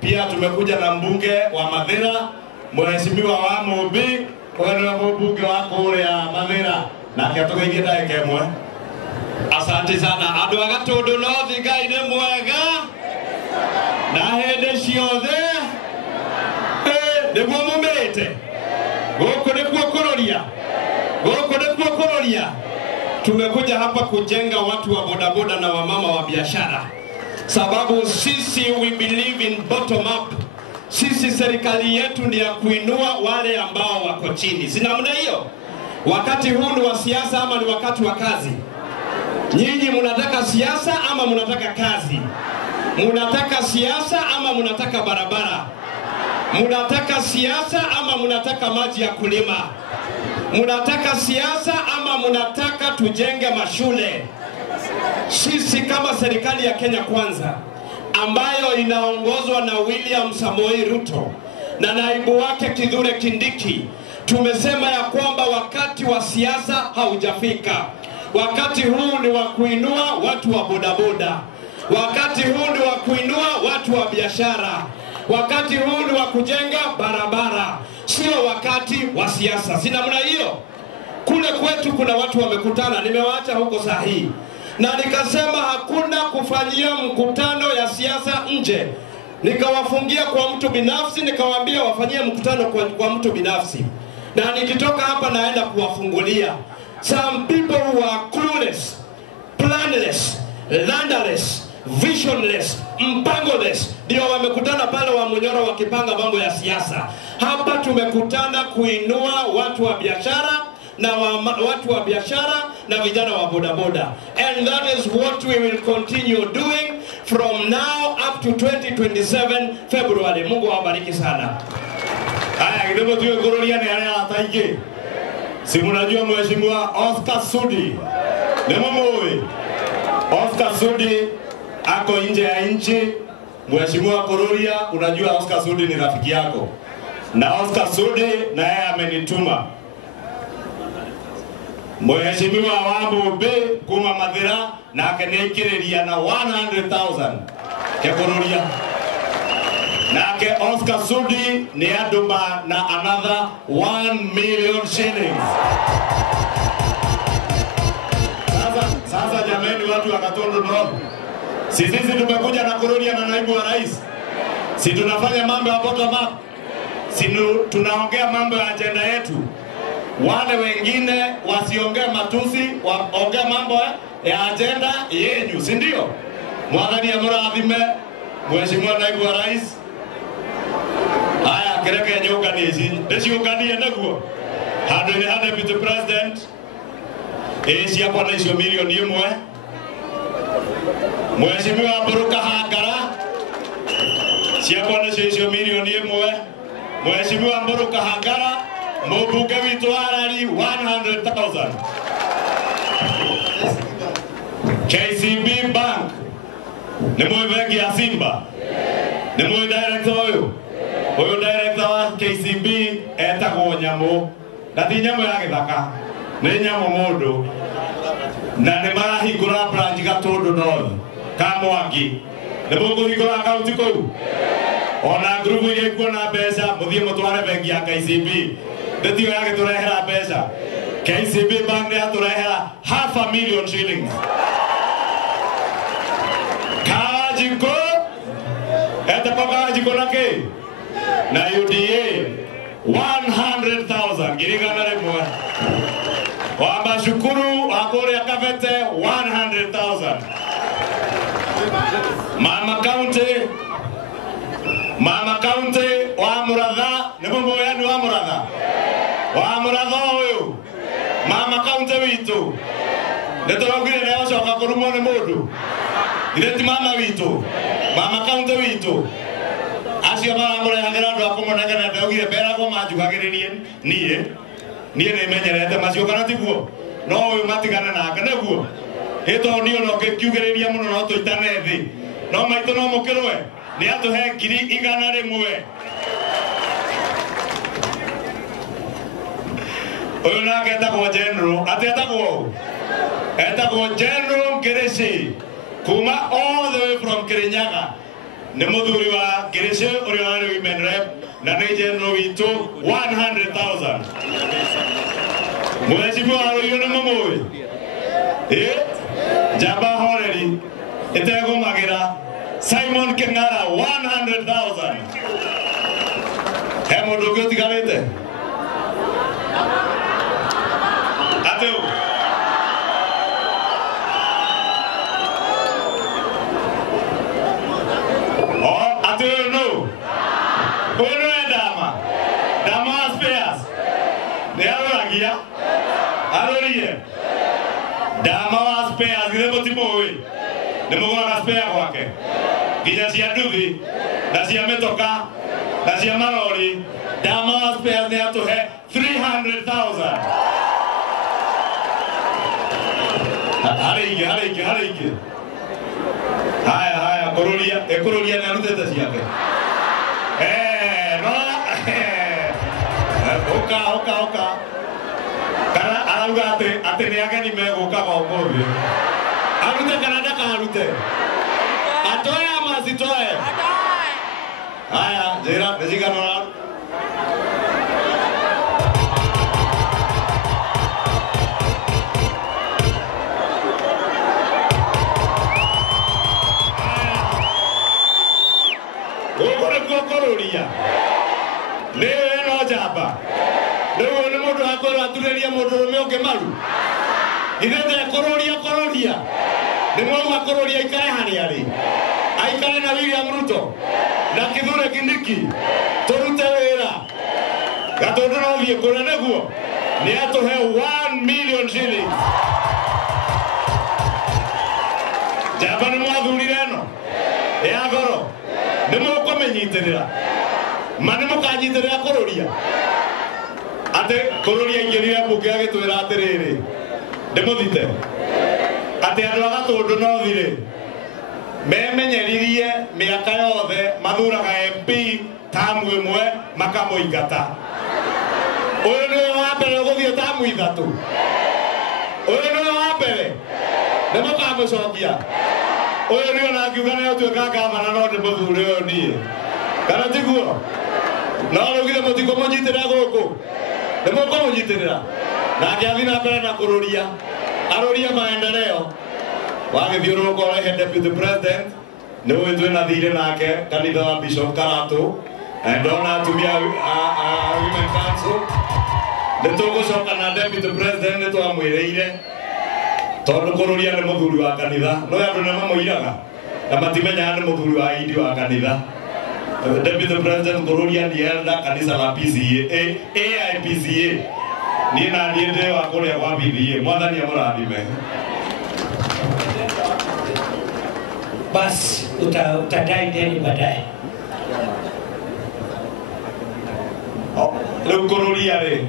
pia tumekuja na mbunge wa Mathira, Mheshimiwa wa Mubi, kwa mbunge wa kule ya Mathira na kiatoka ingida kemwe. Asante sana. Andu agatundu no thigai ni mwega. Na hende ciothe. Niguo mumete. Goko nikuo kuroria. Goko nikuo kuroria. Tumekuja hapa kujenga watu wa bodaboda na wamama wa biashara. Sababu sisi we believe in bottom up. Sisi serikali yetu ni ya kuinua wale ambao wako chini. Si namna hiyo? Wakati huu ni wa siasa ama ni wakati wa kazi? Nyinyi mnataka siasa ama mnataka kazi? Mnataka siasa ama mnataka barabara? Mnataka siasa ama mnataka maji ya kulima? Mnataka siasa ama mnataka tujenge mashule? Sisi kama serikali ya Kenya Kwanza ambayo inaongozwa na William Samoei Ruto na naibu wake Kithure Kindiki, tumesema ya kwamba wakati wa siasa haujafika. Wakati huu ni wa kuinua watu wa bodaboda. Wakati huu ni wa kuinua watu wa biashara. Wakati huu ni wa kujenga barabara. Sio wakati wa siasa. Si namna hiyo? Kule kwetu kuna watu wamekutana, nimewaacha huko sahihi. Na nikasema hakuna kufanyia mkutano ya siasa nje. Nikawafungia kwa mtu binafsi, nikawaambia wafanyie mkutano kwa mtu binafsi. Na nikitoka hapa naenda kuwafungulia. Some people who are clueless, planless, landerless, visionless, mpangoless, ndio wamekutana pale wa Munyoro wakipanga mambo ya siasa. Hapa tumekutana kuinua watu wa biashara na watu wa biashara na vijana wa bodaboda. And that is what we will continue doing from now up to 2027 February. Mungu awabariki sana. Haya, kidogo tuwe kuroria ni haya ataike. Si mnajua Mheshimiwa Oscar Sudi? Nemo mwe. Oscar Sudi ako nje ya nchi. Mheshimiwa Kuroria, unajua Oscar Sudi ni rafiki yako. Na Oscar Sudi na yeye amenituma. Mheshimiwa Wambu B kuma Mathira na akenekireria na 100,000 ke Kuroria. Nake Oscar Sudi ni aduma na another 1 million shillings. Sasa jameni watu wa Katondo North. Sisi tumekuja na Kuroria na naibu wa rais. Si tunafanya mambo ya bottom up. Si tunaongea mambo ya agenda yetu. Wale wengine wasiongee matusi, waongee mambo ya agenda yenyu, si ndio? Mwathani amurathime Mheshimiwa naibu wa rais. Haya, kireke nyongani hizi. Ndeciunganie naguo. Handu ni hande deputy president. Cia kwa na icio milioni 1. Mheshimiwa Mburuka Hangara. Cia kwa na icio milioni 1. Mheshimiwa Mburuka Hangara, mbunge witu arari 100,000. KCB Bank. Ni mwengi ya Simba. Ni mwengi director huyo. Huyo director wa KCB etagwo Nyamu. Na ti Nyamu ya Githaka. Ni Nyamu mundu. Na ni marahingura branch Gatundu North. Kamwangi. Ni mukuhingura account kou. Ona group ile iko na pesa, muthie mutware bengi ya KCB. Ndio yake turehera pesa. KCB Bank ya turehera 500,000 shillings. Kajiko etapakaji konake na UDA 100,000 girigana remwe. Wamba shukuru akore akavete 100,000. Mama County wa Muratha ni mambo yani wa Muratha. Wa Muratha huyo. Mama County witu. Ndio leo shoka kurumo ni mundu. Ile mama witu. Mama County witu. Acio baramure hagira ndo akomoneka na ndogire bera ko majugagiririe nie ne menyerete macio kana tiguo no uyu matigana nake neguo hito ndio no kiugiriria muno no tuitane thi no maito no mukirwe ni atuhe ngiri 100 uyu nake etagwo general etagwo General Ngereshi kuma all the way from Kirinyaga nĩ mũthuri wa Ngiricio ũrĩa warĩ women rep na nĩ general witũ 100,000. Mheshimiwa Arũiyo nĩ mũmũĩ? Njamba horeri ĩtegũmagĩra Simon Kĩng'ara 100,000. He mũndũ ũngĩ ũtigarĩte? Atĩ Dama wa spare zile motimowe nemogora spare kwake ginya cia nduthi na cia metoka na cia marori. Dama wa spare ni atuhe 300,000. Hariki haya kurulia na rutete ciake no oka kana arauga ati ni ageni megukaga umuthi arute kana ndakarute atoe ama sitoe haya njira nĩcigana kurulia niwe no njamba niwe ni mundu akorwo atureria mundu rume ungi maru ithete kurulia ni mwauga kurulia ikare haria ri aikare na William Ruto na Kithure Kindiki turute wira gatondu no thie kure neguo ni atuhe 1 million shillings. Njamba ni mwathurire no ya goro ni mukumenyitirira mani mukanyitirira kurulia ate kurulia ingirira bunge agitwira atiriri ndimuthite ate andu agatundu no thire memenyeririe miaka yothe mathuraga MP tamu imwe makamuingata. Uyu niwe wa mbere guthie tamu ithatu, uyu niwe wa mbere nimukamucokia. Uyu niwe na ngiuga ni utuika gavana no ndimuthure uyu nie kana tiguo no rugire mutikumunyitirira guku nimukumunyitirira nake athi na mbere na kururia aruria maendeleo wagithiururuka urehe deputy president niwe twina thire nake kanitha wa Bishop Karatu ndona atumia women council nitugucoka na deputy president nitwamwiriire tondu kururia ni muthuri wa kanitha no andu nimamuiraga na matimenyaga ni muthuri wa idi wa kanitha. Deputy President kururia ni elder kanisa la PCA AIPCA ni na ndiende wa kuria kwa BBA mwathani amurathime. Basi utadai deni baadaye. Leo kururia ri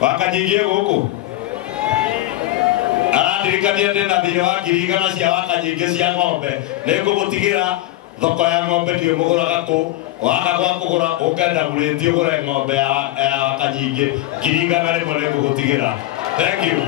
wakanyingie guku arandirikania ndina thire wa ngirigana cia wakanyingie cia ng'ombe nĩngũgũtigĩra thoko ya ng'ombe ndio muguraga ku waka kwa kugura ukenda gurethi ugure ng'ombe ya wakanyingie ngirigana rimwe nĩngũgũtigĩra. Thank you.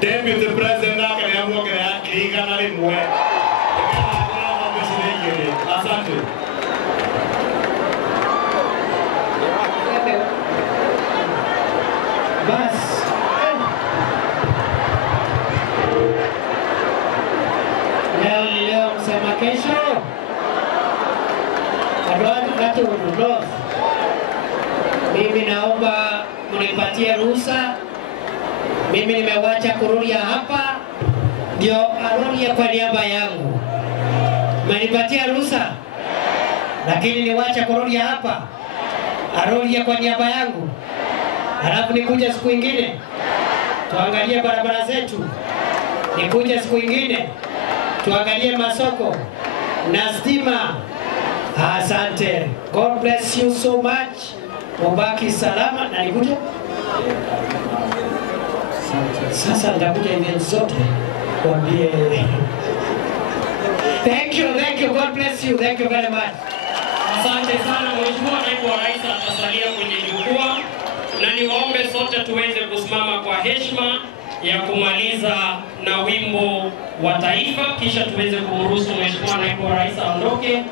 Deputy President akaniamwongelea kirigana rimwe. Asante. Bas. Leo ni leo, msema kesho. Adwatu mimi naomba mnipatie ruhusa. Mimi nimewacha kurudia hapa ndio arudia kwa niaba yangu. Mmenipatia ruhusa? Lakini niwacha kurudia hapa. Arudia kwa niaba yangu. Halafu nikuja siku nyingine. Tuangalie barabara zetu. Nikuja siku nyingine. Tuangalie masoko na stima. Asante. God bless you so much. Mubaki salama na nikuja. Sasa nitakuja event zote kuambie. Thank you, God bless you, thank you very much. Asante sana Mheshimiwa Naibu wa Rais atasalia kwenye jukwaa na niwaombe sote tuweze kusimama kwa heshima ya kumaliza na wimbo wa taifa kisha tuweze kumruhusu Mheshimiwa Naibu wa Rais aondoke.